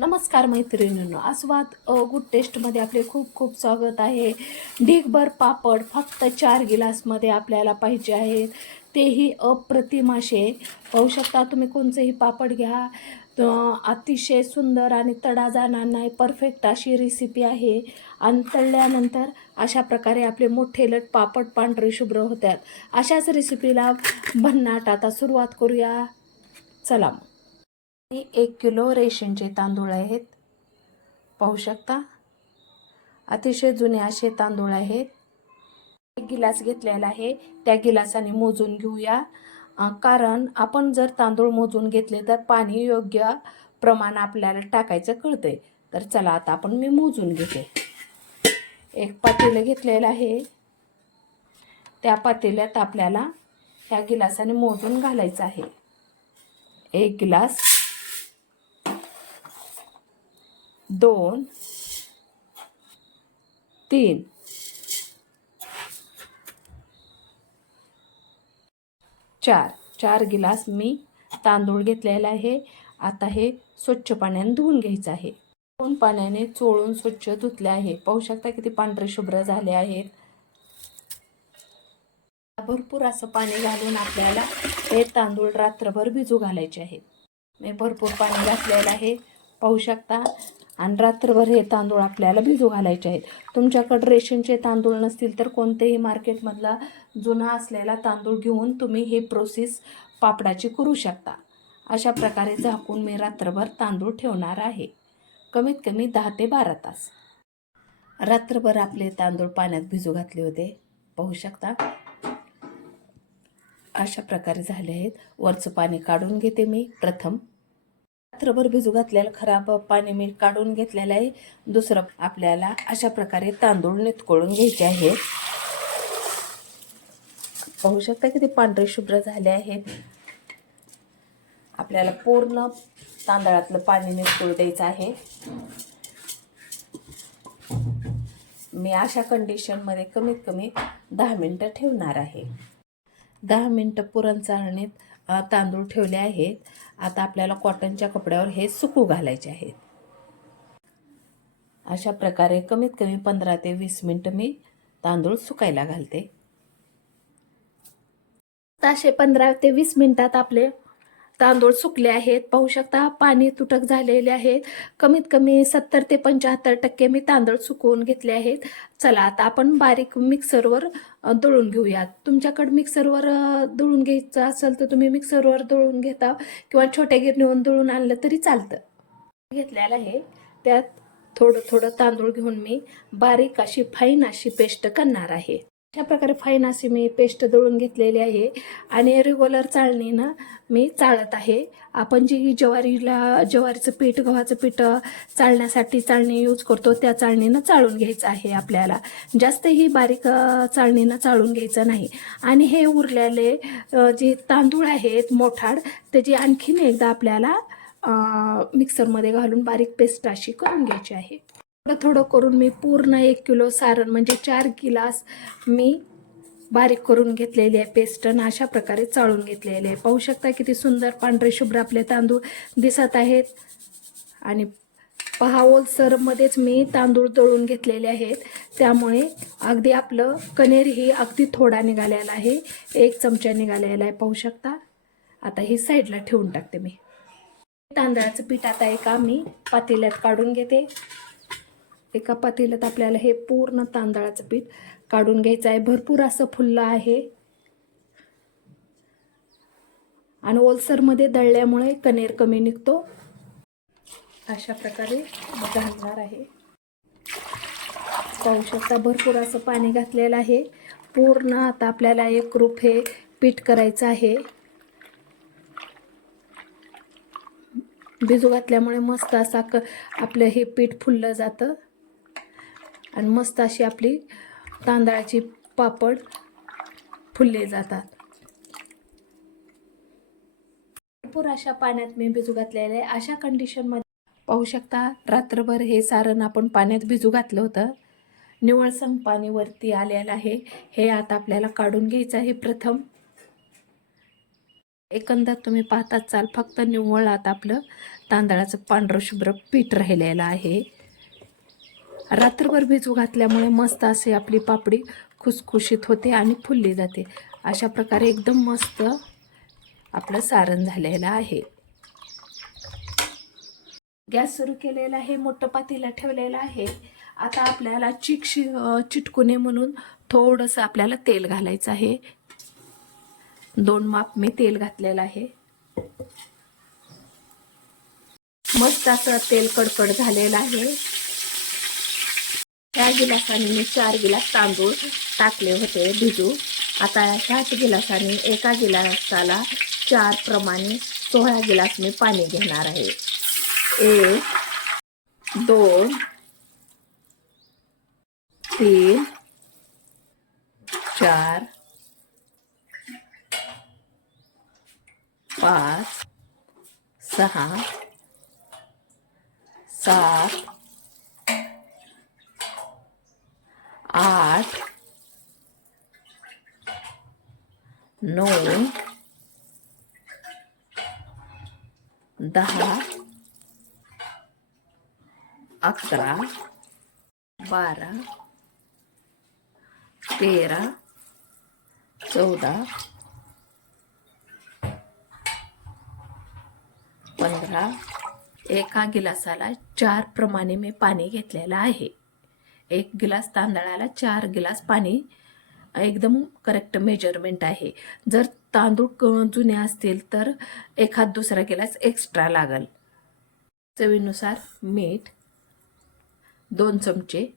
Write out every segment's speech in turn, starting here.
नमस्कार मैत्रिणींनो. आस्वाद अ गुड टेस्टमध्ये आपले खूप खूप स्वागत आहे. ढीगभर पापड फक्त चार गिलासमध्ये आपल्याला पाहिजे आहेत. तेही अप्रतिम असे पाहू शकता तुम्ही कोणचंही पापड घ्या. अतिशय सुंदर आणि तडा जाणार नाही. परफेक्ट अशी रेसिपी आहे. आणि तळल्यानंतर अशा प्रकारे आपले मोठे लट पापड पांढरे शुभ्र होतात. अशाच रेसिपीला भन्नाट आता सुरुवात करूया. चला मग. हे एक किलो रेशनचे तांदूळ आहेत. पाहू शकता? अतिशय जुने असे तांदूळ आहेत. एक गिलास घेतलेला आहे. त्या गिलासाने मोजून घेऊया. कारण आपण जर तांदूळ मोजून घेतले तर पाणी योग्य प्रमाण आपल्याला टाकायचं कळतंय. तर चला आता आपण मी मोजून घेते. एक पातेलं घेतलेलं आहे. त्या पातेल्यात आपल्याला ह्या गिलासाने मोजून घालायचं आहे. एक गिलास दोन तीन. चार. चार गिलास मी तांदूळ घेतलेला आहे. आता हे स्वच्छ पाण्याने धुवून घ्यायचं आहे. दोन पाण्याने चोळून स्वच्छ धुतले आहे. पाहू शकता किती पांढरे शुभ्र झाले आहेत. भरपूर असं पाणी घालून आपल्याला हे तांदूळ रात्रभर भिजू घालायचे आहेत मी भरपूर पाणी घातलेलं आहे. पाहू शकता आणि रात्रभर हे तांदूळ आपल्याला भिजू घालायचे आहेत. तुमच्याकडे रेशनचे तांदूळ नसतील तर कोणतेही मार्केटमधला जुना असलेला तांदूळ घेऊन तुम्ही हे प्रोसेस पापडाची करू शकता. अशा प्रकारे झाकून मी रात्रभर तांदूळ ठेवणार आहे. कमीत कमी दहा ते बारा तास. रात्रभर आपले तांदूळ पाण्यात भिजू घातले होते. पाहू शकता. अशा प्रकारे झाले आहेत. वरचं पाणी काढून घेते मी. प्रथम रात्रभर भिजू घातलेलं खराब पाणी मी काढून घेतलेलं आहे. दुसरं आपल्याला अशा प्रकारे तांदूळ नितकळून घ्यायचे आहेत पाहू शकता किती पांढरे शुभ्र झाले आहेत आपल्याला पूर्ण तांदळातलं पाणी नितळू द्यायचं आहे. मी अशा कंडिशनमध्ये कमीत कमी दहा मिनटं ठेवणार आहे. दहा मिनटं पुरण चाळणीत तांदूळ ठेवले आहेत. आता आपल्याला कॉटनच्या कपड्यावर हे सुकू घालायचे आहेत. अशा प्रकारे कमीत कमी पंधरा ते वीस मिनटं मी तांदूळ सुकायला घालते. असे पंधरा ते वीस मिनिटात आपले तांदूळ सुकले आहेत. पाहू शकता पाणी तुटक झालेले आहेत. कमीत कमी सत्तर ते पंच्याहत्तर टक्के मी तांदूळ सुकवून घेतले आहेत. चला आता आपण बारीक मिक्सरवर दळून घेऊयात. तुमच्याकडे मिक्सरवर दळून घ्यायचं असेल तर तुम्ही मिक्सरवर दळून घेता किंवा छोट्या गिरणीवरून दळून आणलं तरी चालतं. घेतलेलं आहे. त्यात थोडं थोडं तांदूळ घेऊन मी बारीक अशी फाईन अशी पेस्ट करणार आहे. अशा प्रकारे फाईन अशी मी पेस्ट दळून घेतलेली आहे. आणि रेग्युलर चाळणीनं मी चाळत आहे. आपण जी ज्वारीला ज्वारीचं पीठ गव्हाचं पीठ चाळण्यासाठी चाळणी यूज करतो त्या चाळणीनं चाळून घ्यायचं आहे आपल्याला. जास्तही बारीक चाळणीनं चाळून घ्यायचं नाही. आणि हे उरलेले जे तांदूळ आहेत मोठाड त्याची आणखीन एकदा आपल्याला मिक्सरमध्ये घालून बारीक पेस्ट अशी करून घ्यायची आहे. थोडं थोडं करून मी पूर्ण एक किलो सारण म्हणजे चार गिलास मी बारीक करून घेतलेली आहे पेस्ट अशा प्रकारे चाळून घेतलेले आहे. पाहू शकता किती सुंदर पांढरे शुभ्र आपले तांदूळ दिसत आहेत. आणि पहा ओलसरमध्येच मी तांदूळ दळून घेतलेले आहेत. त्यामुळे अगदी आपलं कणेर ही अगदी थोडा निघालेला आहे. एक चमचा निघालेला आहे पाहू शकता. आता ही साईडला ठेवून टाकते मी. तांदळाचं पीठ आता एका मी पातेल्यात काढून घेते. एका पातेल्यात आपल्याला हे पूर्ण तांदळाचं पीठ काढून घ्यायचं आहे. भरपूर असं फुललं आहे. आणि ओलसरमध्ये दळल्यामुळे कणेर कमी निघतो. अशा प्रकारे घालणार आहे. पाहू शकता भरपूर असं पाणी घातलेलं आहे. पूर्ण आता आपल्याला एक रूप हे पीठ करायचं आहे. भिजू घातल्यामुळे मस्त असा क आपलं हे पीठ फुललं जातं. आणि मस्त अशी आपली तांदळाची पापड फुलले जातात. भरपूर अशा पाण्यात मी भिजू घातलेले आहे. अशा कंडिशनमध्ये पाहू शकता रात्रभर हे सारण आपण पाण्यात भिजू घातलं होतं. निवळसम पाणी वरती आलेलं आहे. हे आता आपल्याला काढून घ्यायचं आहे प्रथम. एकंदर तुम्ही पाहताच चाल फक्त निव्वळ आता आपलं तांदळाचं पांढरं शुभ्र पीठ राहिलेलं आहे. रात्रभर भिजू घातल्यामुळे मस्त असे आपली पापडी खुसखुशीत होते आणि फुलली जाते. अशा प्रकारे एकदम मस्त आपलं सारण झालेलं आहे. गॅस सुरू केलेला आहे मोठं पातीला ठेवलेलं आहे. आता आपल्याला चिकशी चिटकुने म्हणून थोडंसं आपल्याला तेल घालायचं आहे. दोन माप मी तेल घातलेलं आहे. मस्त असं तेल कडकड झालेलं आहे. त्या गिलासाने मी चार गिलास तांदूळ टाकले होते, भिजू. आता ह्याच गिलासाने एका गिलासाला चार प्रमाणे सोळा गिलास मी पाणी घेणार आहे. एक, दोन, तीन, चार, पाच, सहा, सात आठ नऊ दहा अकरा बारा तेरा चौदा पंधरा. एका गिलासाला चार प्रमाणे मी पाणी घेतलेलं आहे. एक गिलास तांदळाला चार गिलास पाणी एकदम करेक्ट मेजरमेंट आहे. जर तांदूळ क- जुने असतील तर एखाद दुसरा गिलास एक्स्ट्रा लागेल. चवीनुसार मीठ दोन चमचे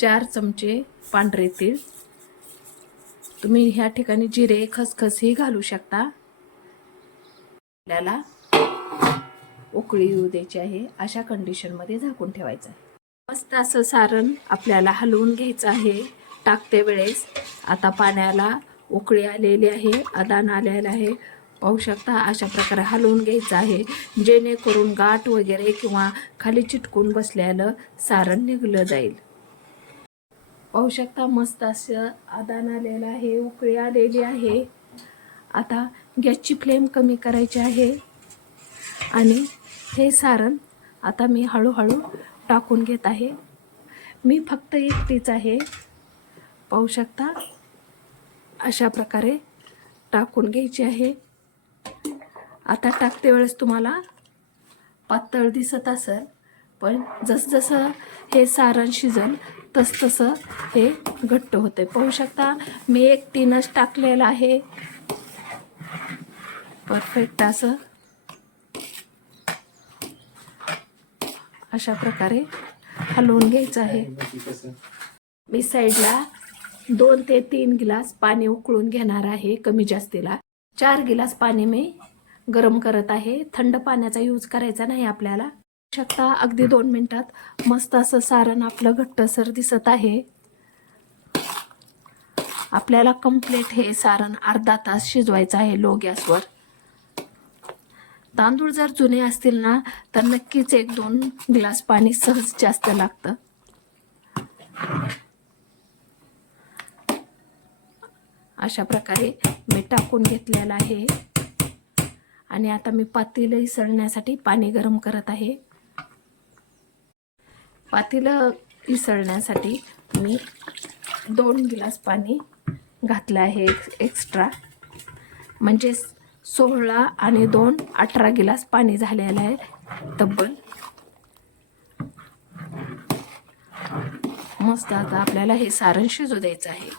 चार चमचे पांढरे तीळ. तुम्ही ह्या ठिकाणी जिरे खसखसही घालू शकता. आपल्याला उकळी येऊ द्यायची आहे अशा कंडिशनमध्ये झाकून ठेवायचं आहे. मस्त असं सारण आपल्याला हलवून घ्यायचं आहे. टाकते वेळेस. आता पाण्याला उकळी आलेली आहे अदान आलेलं आहे. पाहू शकता अशा प्रकारे हलवून घ्यायचं आहे. जेणेकरून गाठ वगैरे किंवा खाली चिटकून बसलेलं सारण निघलं जाईल. पाहू शकता मस्त असं आदान आलेलं आहे उकळी आलेली आहे. आता गॅसची फ्लेम कमी करायची आहे. आणि हे सारण आता मी हळूहळू टाकून घेत आहे. मी फक्त एकटीच आहे. पाहू शकता अशा प्रकारे टाकून घ्यायची आहे. आता टाकते वेळेस तुम्हाला पातळ दिसत असेल पण जसजसं हे सारण शिजल तसतसं हे घट्ट होते. पाहू शकता मी एकटीनंच टाकलेलं आहे. परफेक्ट असं अशा प्रकारे हलवून घ्यायचं आहे. मी साईडला दोन ते तीन गिलास पाणी उकळून घेणार आहे कमी जास्तीला. चार गिलास पाणी मी गरम करत आहे. थंड पाण्याचा यूज करायचा नाही आपल्याला. शकता अगदी दोन मिनटात मस्त असं सारण आपलं घट्टसर दिसत आहे. आपल्याला कंप्लीट हे सारण अर्धा तास शिजवायचं आहे लो गॅसवर तांदूळ जर जुने असतील ना तर नक्कीच एक दोन ग्लास पाणी सहज जास्त लागतं. अशा प्रकारे मी टाकून घेतलेलं आहे. आणि आता मी पातेलं इसळण्यासाठी पाणी गरम करत आहे. पातेलं इसळण्यासाठी मी दोन गिलास पाणी घातलं आहे एक्स्ट्रा म्हणजेच सोळा आणि दोन अठरा गिलास पाणी झालेलं आहे. तब्बल. मस्त आता आपल्याला हे सारण शिजू द्यायचं आहे.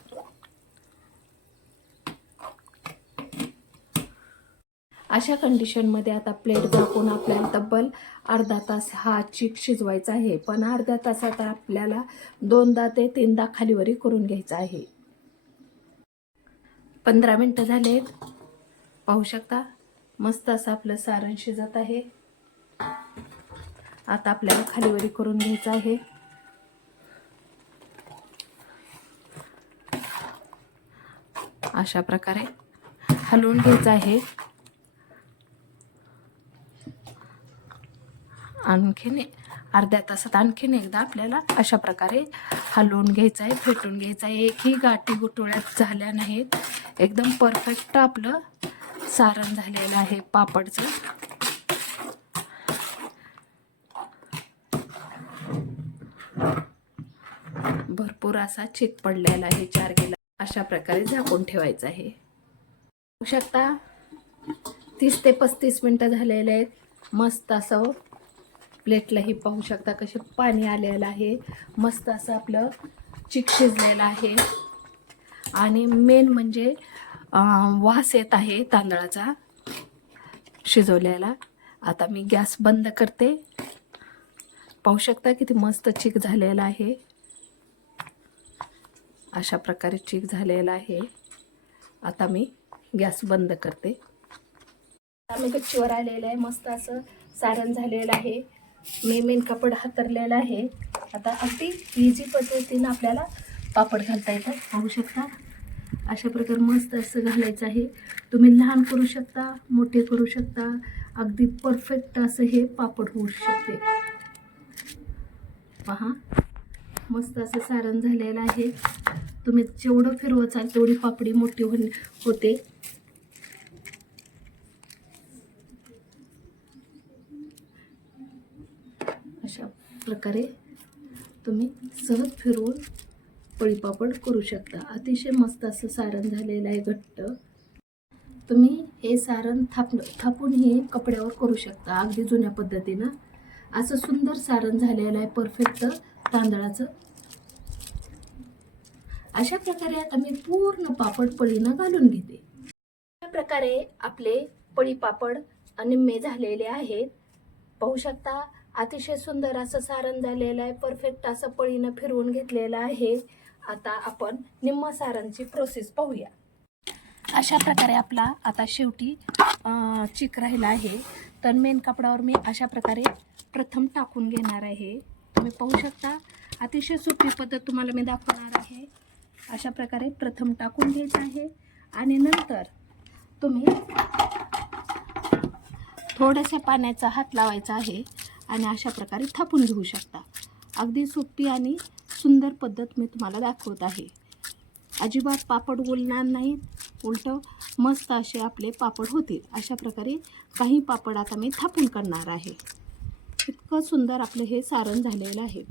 अशा कंडिशनमध्ये आता प्लेट झाकून आपल्याला तब्बल अर्धा तास हा चीक शिजवायचा आहे. पण अर्ध्या तासात आपल्याला दोनदा ते तीनदा खालीवरी करून घ्यायचा आहे. पंधरा मिनटं झालेत. पाहू शकता? मस्त असं आपलं सारण शिजत आहे. आता आपल्याला खालीवरी करून घ्यायचं आहे. अशा प्रकारे हलवून घ्यायचं आहे. आणखीन अर्ध्या तासात आणखीन एकदा आपल्याला अशा प्रकारे हलवून घ्यायचं आहे फेटून घ्यायचं आहे. एकही गाठी गुटोळ्यात झाल्या नाहीत. एकदम परफेक्ट आपलं सारण झालेलं आहे पापडचं. भरपूर असा चित पडलेला आहे चार गेला अशा प्रकारे झाकून ठेवायचं आहे. शकता तीस ते पस्तीस मिनटं झालेले आहेत. मस्त असं प्लेटलाही पाहू शकता कसे पाणी आलेलं आहे. मस्त असं आपलं चिक शिजलेलं आहे. आणि मेन म्हणजे वास येत आहे तांदळाचा शिजवलेला. आता मी गॅस बंद करते. पाहू शकता किती मस्त चिक झालेला आहे. अशा प्रकारे चिक झालेला आहे. आता मी गॅस बंद करते. आता मी गच्चीवर आलेलं आहे. मस्त असं सारण झालेलं आहे. मी मेन कापड हातरलेलं आहे. आता अगदी इझी पद्धतीनं आपल्याला पापड घालता येतात. पाहू शकता. अशा प्रकारे मस्त असं घालायचं आहे. तुम्ही लहान करू शकता मोठे करू शकता. अगदी परफेक्ट असं हे पापड होऊ शकते. पहा मस्त असं सारण झालेलं आहे. तुम्ही जेवढं फिरवचाल तेवढी पापडी मोठी होण होते. अशा प्रकारे तुम्ही सहज फिरवून पळीपापड करू शकता. अतिशय मस्त असं सारण झालेलं आहे घट्ट. तुम्ही हे सारण थाप थापून हे कपड्यावर करू शकता अगदी जुन्या पद्धतीनं. असं सुंदर सारण झालेलं आहे परफेक्ट तांदळाचं. अशा प्रकारे आता मी पूर्ण पापड पळीनं घालून घेते. अशा प्रकारे आपले पळी पापड निम्मे झालेले आहेत. पाहू शकता अतिशय सुंदर असं सारण झालेलं आहे परफेक्ट असं पळीनं फिरवून घेतलेलं आहे. आता आपण निम्म सारांची प्रोसेस पाहूया. अशा प्रकारे आपला आता शेवटी चिक राहिला आहे. तर मेन कापडावर मी अशा प्रकारे प्रथम टाकून घेणार आहे. तुम्ही पाहू शकता अतिशय सोपी पद्धत तुम्हाला मी दाखवणार आहे. अशा प्रकारे प्रथम टाकून घ्यायचं आहे. आणि नंतर तुम्ही थोड्याशा पाण्याचा हात लावायचा आहे. आणि अशा प्रकारे थापून घेऊ शकता. अगदी सोपी आणि सुंदर पद्धत मी तुम्हाला दाखवत आहे. अजिबात पापड बोलणार नाहीत. उलटं मस्त असे आपले पापड होतील. अशा प्रकारे काही पापड आता मी थापून करणार आहे. इतकं सुंदर आपलं हे सारण झालेलं आहे.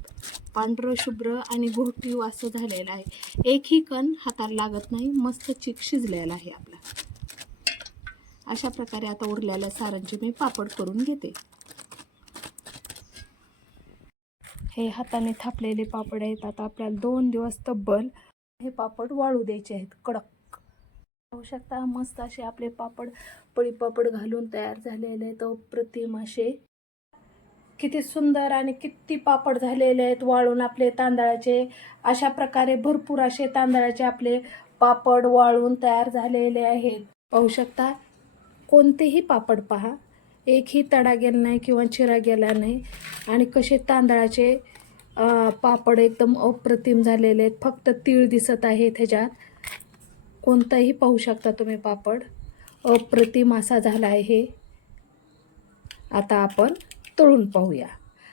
पांढरं शुभ्र आणि घोटीव असं झालेलं आहे. एकही कण हाताला लागत नाही. मस्त चिक शिजलेला आहे आपला. अशा प्रकारे आता उरलेल्या सारांचे मी पापड करून घेते. हे हाताने थापलेले पापड आहेत आता आपल्याला दोन दिवस तब्बल हे पापड वाळू द्यायचे आहेत. कडक. पाहू शकता मस्त असे आपले पापड पळी पापड घालून तयार झालेले आहेत. अप्रतिम असे. किती सुंदर आणि किती पापड झालेले आहेत वाळून आपले तांदळाचे. अशा प्रकारे भरपूर असे तांदळाचे आपले पापड वाळून तयार झालेले आहेत. पाहू शकता कोणतेही पापड पहा. एकही तडा गेला नाही किंवा चिरा गेला नाही. आणि कसे तांदळाचे पापड एकदम अप्रतिम झालेले आहेत. फक्त तीळ दिसत आहे त्याच्यात कोणताही पाहू शकता तुम्ही पापड. अप्रतिम असा झाला आहे आता आपण तळून पाहूया.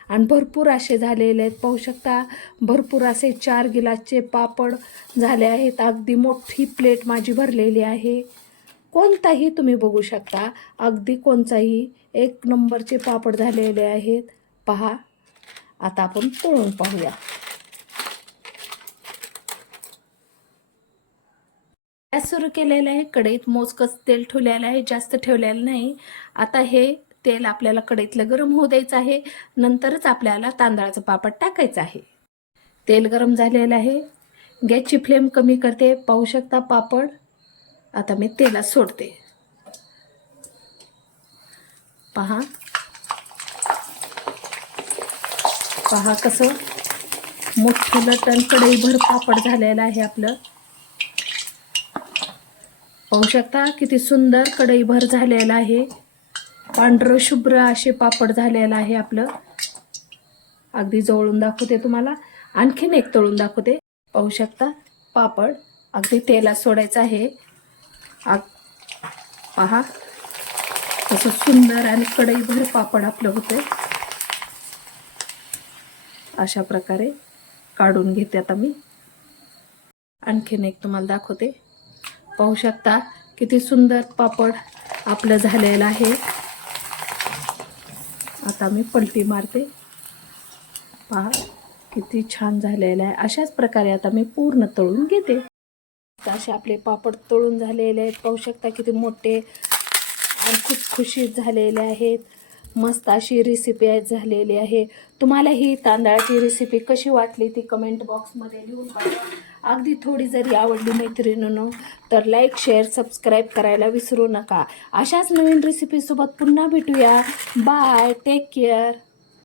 आणि भरपूर असे झालेले आहेत. पाहू शकता भरपूर असे चार गिलासचे पापड झाले आहेत. अगदी मोठी प्लेट माझी भरलेली आहे. कोणताही तुम्ही बघू शकता. अगदी कोणताही एक नंबरचे पापड झालेले आहेत. पहा. आता आपण तळून पाहूया. गॅस सुरू केलेलं आहे. कढईत मोजकच तेल ठेवलेलं आहे. जास्त ठेवलेलं नाही. आता हे तेल आपल्याला कढईतलं गरम होऊ द्यायचं आहे. नंतरच आपल्याला तांदळाचं पापड टाकायचं आहे. तेल गरम झालेलं आहे. गॅसची फ्लेम कमी करते. पाहू शकता पापड. आता मी तेलात सोडते. पहा. पहा कसं मोठं लटण कढईभर पापड झालेलं आहे आपलं. पाहू शकता किती सुंदर कढईभर झालेलं आहे. पांढरं शुभ्र असे पापड झालेलं आहे आपलं. अगदी जवळून दाखवते तुम्हाला. आणखीन एक तळून दाखवते. पाहू शकता पापड. अगदी तेलात सोडायचं आहे. आग पहा. तसं सुंदर आणि कढईभर पापड आपलं होतं अशा प्रकारे काढून घेते आता मी. आणखीन एक तुम्हाला दाखवते. पाहू शकता किती सुंदर पापड आपलं झालेलं आहे. आता मी पलटी मारते. पहा किती छान झालेलं आहे. अशाच प्रकारे आता मी पूर्ण तळून घेते. तर असे आपले पापड तळून झालेले आहेत. पाहू शकता किती मोठे आणि खुशखुशीत झालेले आहेत. मस्त अशी रेसिपी आहे झालेली आहे. तुम्हाला ही तांदळाची रेसिपी कशी वाटली ती कमेंट बॉक्समध्ये लिहून पाठवा अगदी थोडी जरी आवडली मैत्रिणीनं तर लाईक शेअर सबस्क्राईब करायला विसरू नका. अशाच नवीन रेसिपीसोबत पुन्हा भेटूया. Bye take care